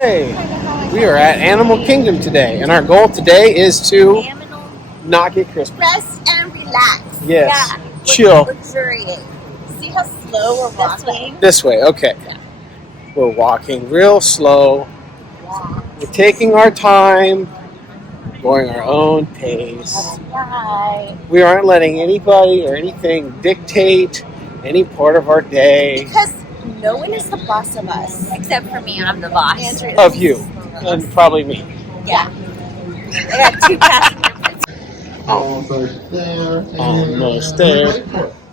Hey, we are at Animal Kingdom today, and our goal today is to not get crispy. Rest and relax. Yes. Yeah. Chill. Luxuriate. See how slow we're walking? This way, okay. Yeah. We're walking real slow. We're taking our time, going our own pace. That's right. We aren't letting anybody or anything dictate any part of our day. Because no one is the boss of us. Except for me, I'm the boss. Of you. And probably me. Yeah. I got 2 passengers. Almost there. Almost there.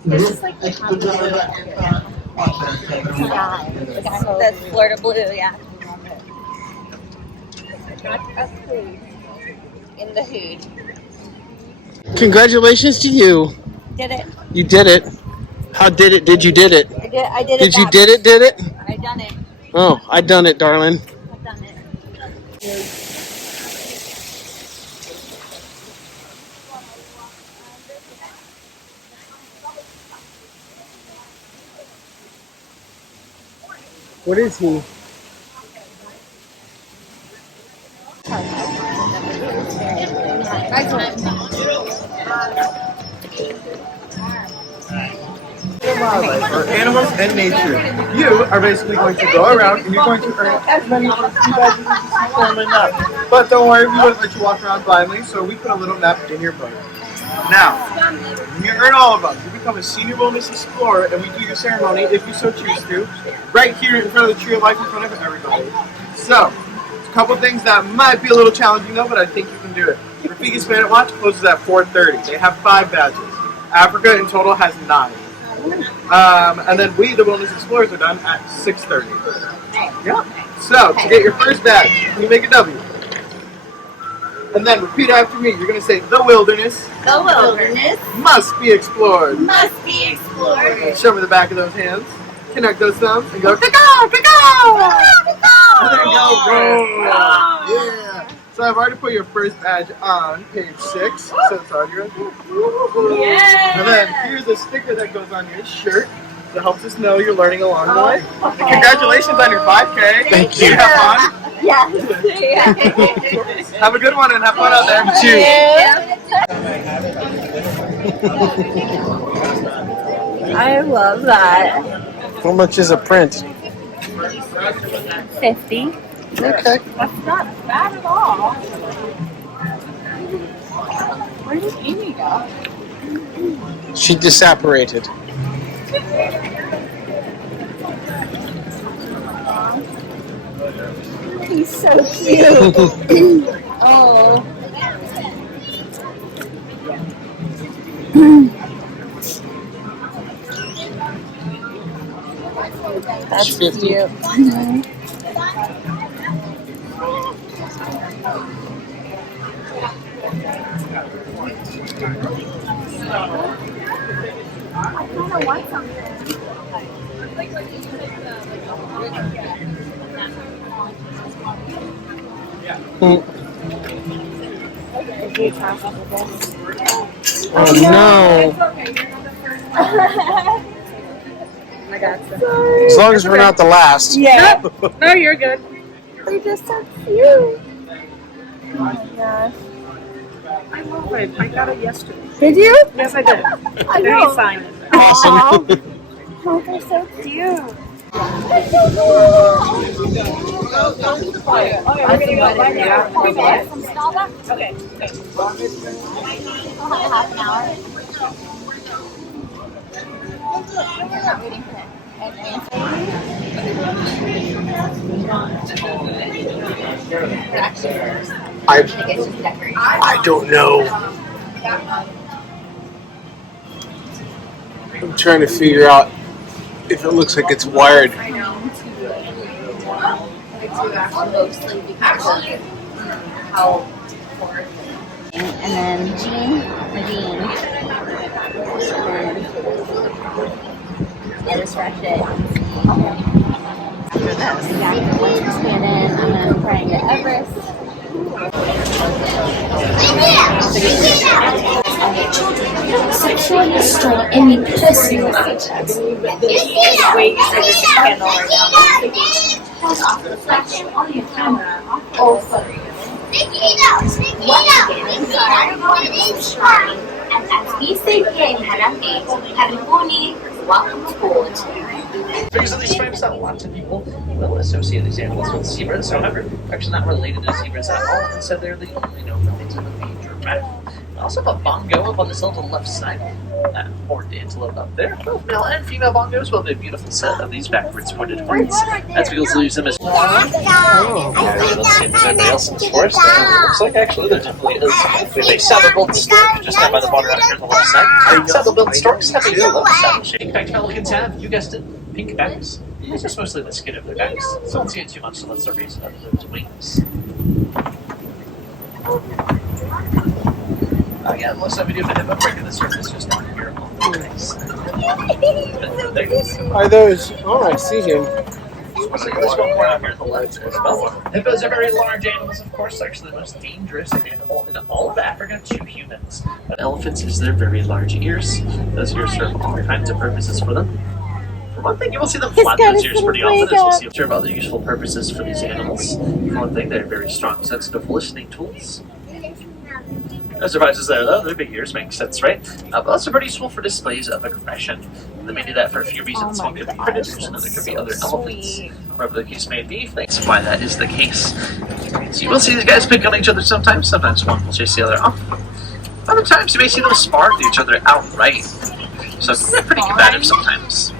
This is like the That's Florida Blue, yeah. Not food. In the hood. Congratulations to you. Did it. You did it. How did it? Did you did it? I did it. Did you did it? Did it? I done it. Oh, I done it, darling. I've done it. What is he? Or animals and nature. You are basically going to go around and you're going to earn as many badges as you can enough. But don't worry, we wouldn't let you walk around blindly, so we put a little map in your book. Now, when you earn all of them, you become a senior wilderness explorer, and we do your ceremony, if you so choose to, right here in front of the Tree of Life in front of everybody. So, a couple things that might be a little challenging though, but I think you can do it. Rafika's Planet Watch closes at 4:30. They have 5 badges. Africa in total has 9. And then we, the Wilderness Explorers, are done at 6:30. Yeah. So, to get your first badge, you make a W. And then repeat after me. You're going to say, the wilderness. The wilderness Must be explored. must be explored. And show me the back of those hands. Connect those thumbs and go, Tikis! And then go, roll. Yeah. So I've already put your first badge on page 6. So it's on your Yeah. And then here's a sticker that goes on your shirt that helps us know you're learning along the way. And congratulations on your 5K. Thank Did you you. have fun? Yes. Have a good one and have fun out there. I love that. How much is a print? 50. Okay. That's not bad at all. Where did Amy go? She disapparated. He's so cute. Oh. That's 50. cute. I kind of want something. Oh no. I got you. As long as we're not the last. Yeah. No, you're good. They're just so cute. Oh my gosh. I love it. I got it yesterday. Did you? Yes, I did. I There know. you sign it. Awesome. Oh, they're so cute. Okay. Half an hour. I don't know. I'm trying to figure out if it looks like it's wired. Mostly because of how. And then Jean. And refresh it. After this. Exactly. Once you scan in, and then praying to Everest. And children, securely store any personal items, and the Tikis way you say there's a candle right now. Turn off the flash on your camera or phone. Once again, everyone is trying, and as we say here in Harangate, Karibuni, welcome aboard. Because of these stripes that lots of people will associate these animals with zebras. However, they're actually not related to zebras at all. Instead, they're the only known things that would be dramatic. I also have a bongo up on this little left side. That horned antelope up there. Both male and female bongos will have a beautiful set of these backwards pointed horns. That's because they'll use them as let's see if there's anybody else in this forest. Looks like actually there definitely is. We have a saddle-billed stork just down by the water out here on the left side. Saddle-billed storks have a yellow saddle shape. Pink pelicans have, you guessed it, pink backs. It's just mostly the skin of their backs. So don't see it too much unless they're raising up those wings. Yeah, most of the video been about breaking the surface just down here. Are those? Oh, I see him. So there's one more out here on the left as well. Hippos are very large animals, of course. They're actually the most dangerous animal in all of Africa to humans. But elephants use their very large ears. Those ears serve all kinds of purposes for them. For one thing, you will see them flap those ears pretty often, as we'll see serve other useful purposes for these animals. For one thing, they're very strong, sensitive listening tools. No surprises there, though. Their big ears make sense, right? But also pretty useful for displays of aggression. They may do that for a few reasons. One could be predators, another could be other elephants. Whatever the case may be, that's why that is the case. So you will see these guys pick on each other sometimes. Sometimes one will chase the other off. Other times you may see them spar with each other outright. So they're pretty combative sometimes.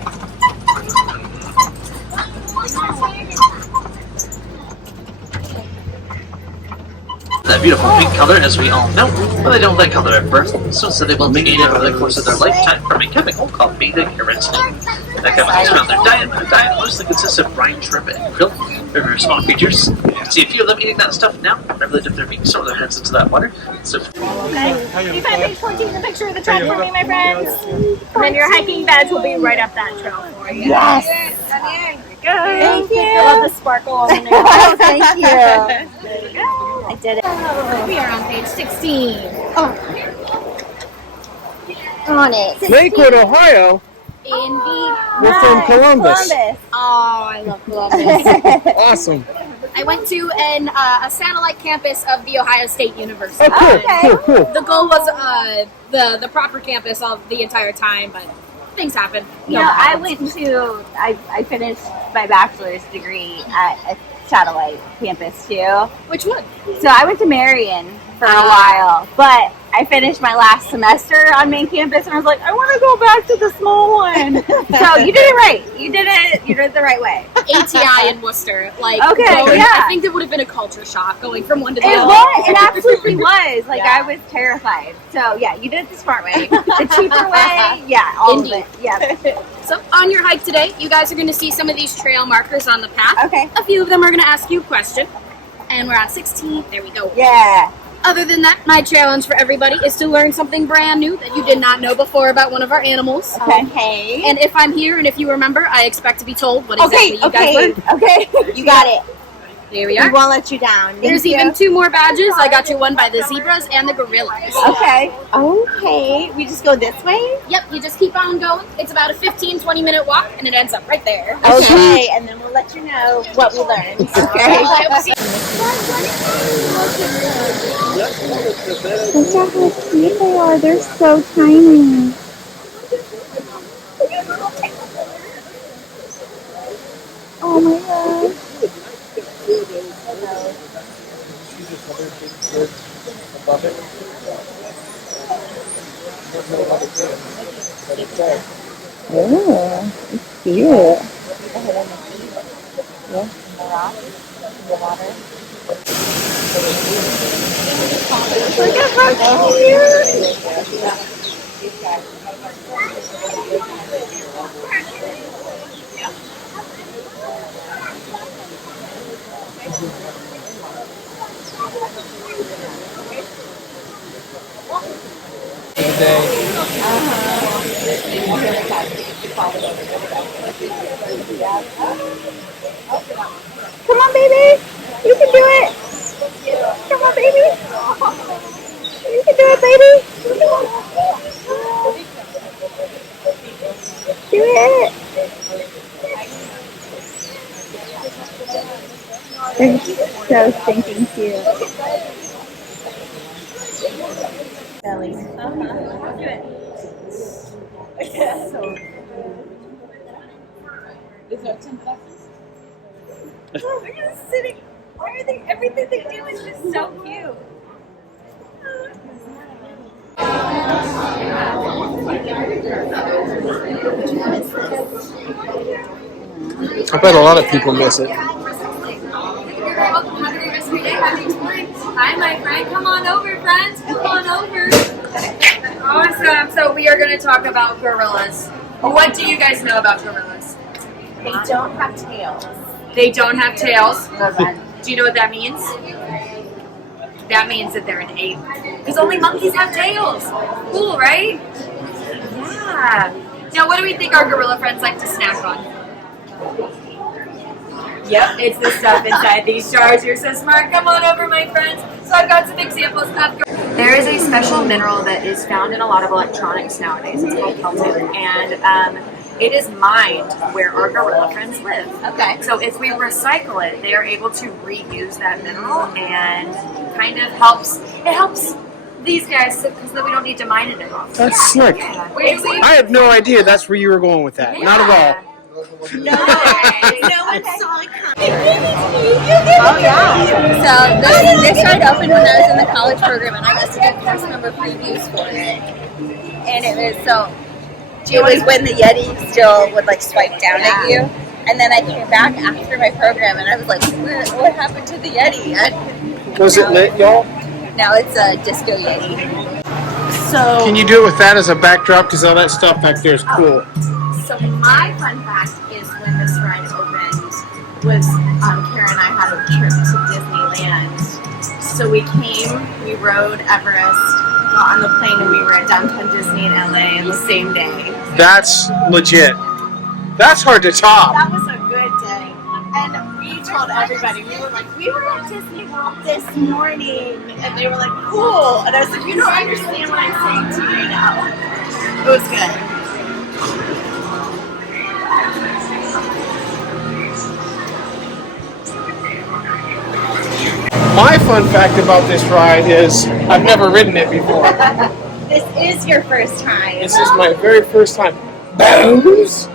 That beautiful pink color, as we all know, but they don't like color at birth, so instead they will gain it over the course of their lifetime from a chemical called beta-carotene. That chemical is found in their diet, and their diet mostly consists of brine, shrimp, and krill. They're very small creatures. You can see a few of them eating that stuff now. Whenever they dip their beaks or their heads into that water. So, Okay. Can you find page 14 the picture of the track for me, my friends? And then your hiking badge will be right up that trail for you. Yes. Good. Thank you. I love the sparkle on the nail. Oh, thank you. There you go. I did it. We are on page 16. On it. Lakewood, Ohio. Indeed. We're from Columbus. Oh, I love Columbus. Awesome. I went to a satellite campus of the Ohio State University. Oh, cool, cool, cool. The goal was the proper campus all the entire time, but things happen. I finished my bachelor's degree at a satellite campus too. Which one? So I went to Marion for a while, but I finished my last semester on main campus and I was like, I want to go back to the small one. So you did it right. You did it the right way. ATI in Worcester. Like, Okay, going, yeah. I think it would have been a culture shock going from one to the It other. was. It absolutely was. Like Yeah. I was terrified. So yeah, you did it the smart way. The cheaper way. Yeah, all Indeed. of it. Yeah. So on your hike today, you guys are going to see some of these trail markers on the path. Okay. A few of them are going to ask you a question. And we're on 16. There we go. Yeah. Other than that, my challenge for everybody is to learn something brand new that you did not know before about one of our animals. Okay. And if I'm here and if you remember, I expect to be told what exactly you guys learned. Okay. You got it. There we We are. won't let you down. There's even 2 more badges. I got you one by the zebras and the gorillas. Okay. Okay. We just go this way? Yep, you just keep on going. It's about a 15-20 minute walk and it ends up right there. Okay. And then we'll let you know what we learned. Okay. I hope to see Look at how cute they are. They're so tiny. Oh my gosh. Oh, it's cute. Look at how cute. Come on, baby. You can do it. Come on, baby. You can do it, baby. They're so stinking cute. Belly. They're just sitting. Why are they? Everything they do is just so cute. I bet a lot of people miss it. Hi, my friend. Come on over, friends. Come on over. Awesome. So we are going to talk about gorillas. What do you guys know about gorillas? They don't have tails. They don't have tails. Do you know what that means? That means that they're an ape. Because only monkeys have tails. Cool, right? Yeah. Now, what do we think our gorilla friends like to snack on? Yep, it's the stuff inside these jars. You're so smart. Come on over, my friends. So I've got some examples of. There is a special mineral that is found in a lot of electronics nowadays. It's called Kelton, and it is mined where our gorilla friends live. Okay. So if we recycle it, they are able to reuse that mineral, and kind of helps these guys because then we don't need to mine it anymore. That's slick. Yeah. I had no idea that's where you were going with that. Not at all. No one saw it coming. Oh yeah. So this started open when I was in the college program, and I got to do cast member previews for it. And it was when the Yeti still would like swipe down at you. And then I came back after my program, and I was like, "What happened to the Yeti?" Was it lit, y'all? Now it's a disco Yeti. So, Can you do it with that as a backdrop? Because all that stuff back there is cool. so my fun fact is when this ride opened was Kara and I had a trip to Disneyland. So we rode Everest, got on the plane, and we were at Downtown Disney in LA the same day. That's legit. That's hard to top. That was a good day. And we told everybody, we were like, we were at Disney World this morning. And they were like, cool. And I was like, you don't understand what I'm saying to you right now. It was good. My fun fact about this ride is I've never ridden it before. This is your first time. This is my very first time. Bones?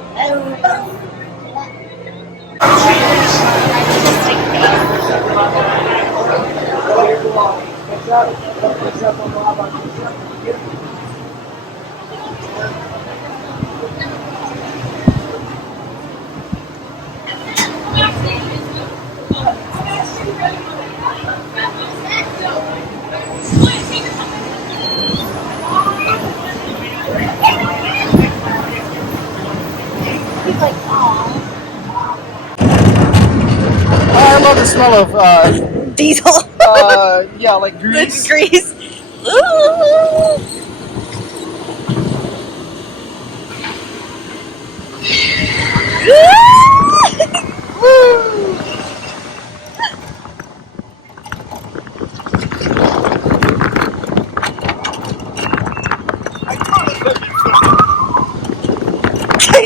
I love the smell of Diesel. yeah, like grease. Grease.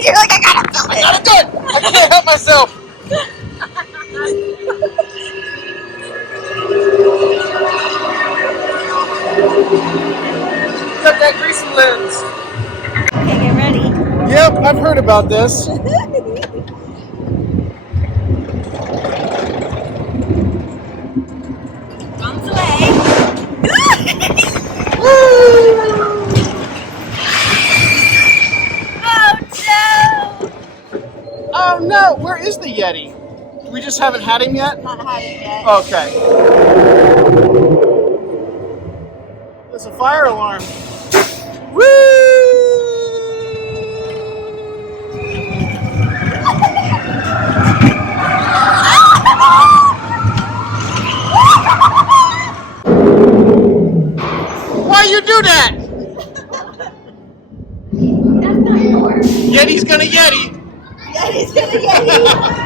You're like, I gotta film it. I got it done. I can't help myself. Got that greasy lens. Okay, get ready. Yep, I've heard about this. Bounce away. Oh no, where is the Yeti? We just haven't had him yet? Not had it yet. Okay. There's a fire alarm. Woo! Why you do that? That's not yours. Yeti's gonna Yeti. Yeti's gonna Yeti.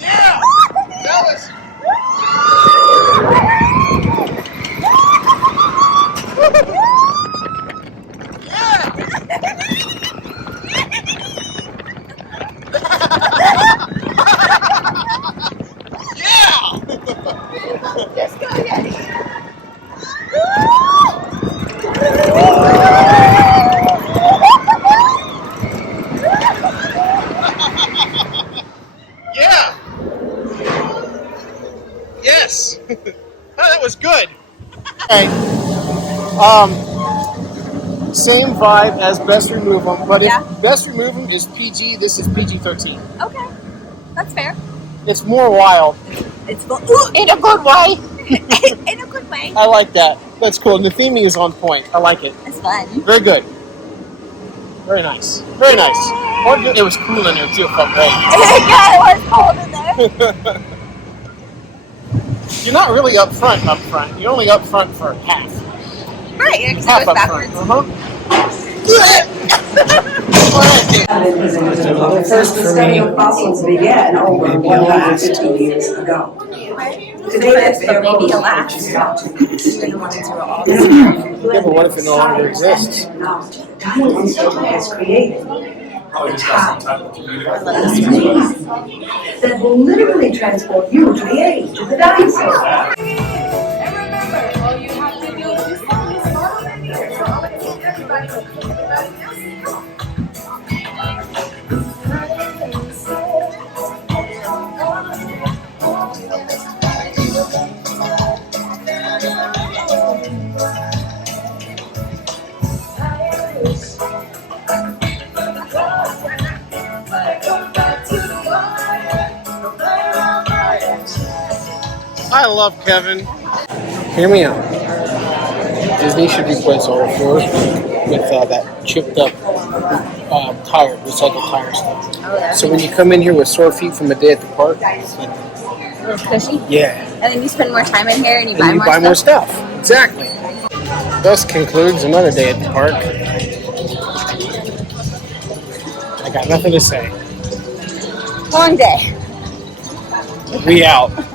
Yeah! That was... Okay. Same vibe as Best Remove 'Em, but Yeah. if Best Remove 'Em is PG, this is PG-13. Okay, that's fair. It's more wild. It's in In a good way. in a good way. I like that. That's cool. And the theming is on point. I like it. It's fun. Very good. Very nice. Very nice. It was cool in there too. It felt great. Yeah, it was cold in there. You're not really up front. You're only up front for half. Right, yeah, because Half it goes up backwards. front. The first study of fossils began over 150 years ago. Today, But maybe it'll last. Yeah, but what if it no longer exists? Dinosaur has created that will literally transport you to the age of the dinosaur. I love Kevin. Hear me out. Disney should replace all the floors with that chipped up tire, recycled tire stuff. So when you come in here with sore feet from a day at the park, it's like, A little cushy. yeah. And then you spend more time in here and you And buy more stuff. Exactly. Thus concludes another day at the park. I got nothing to say. Long day. We out.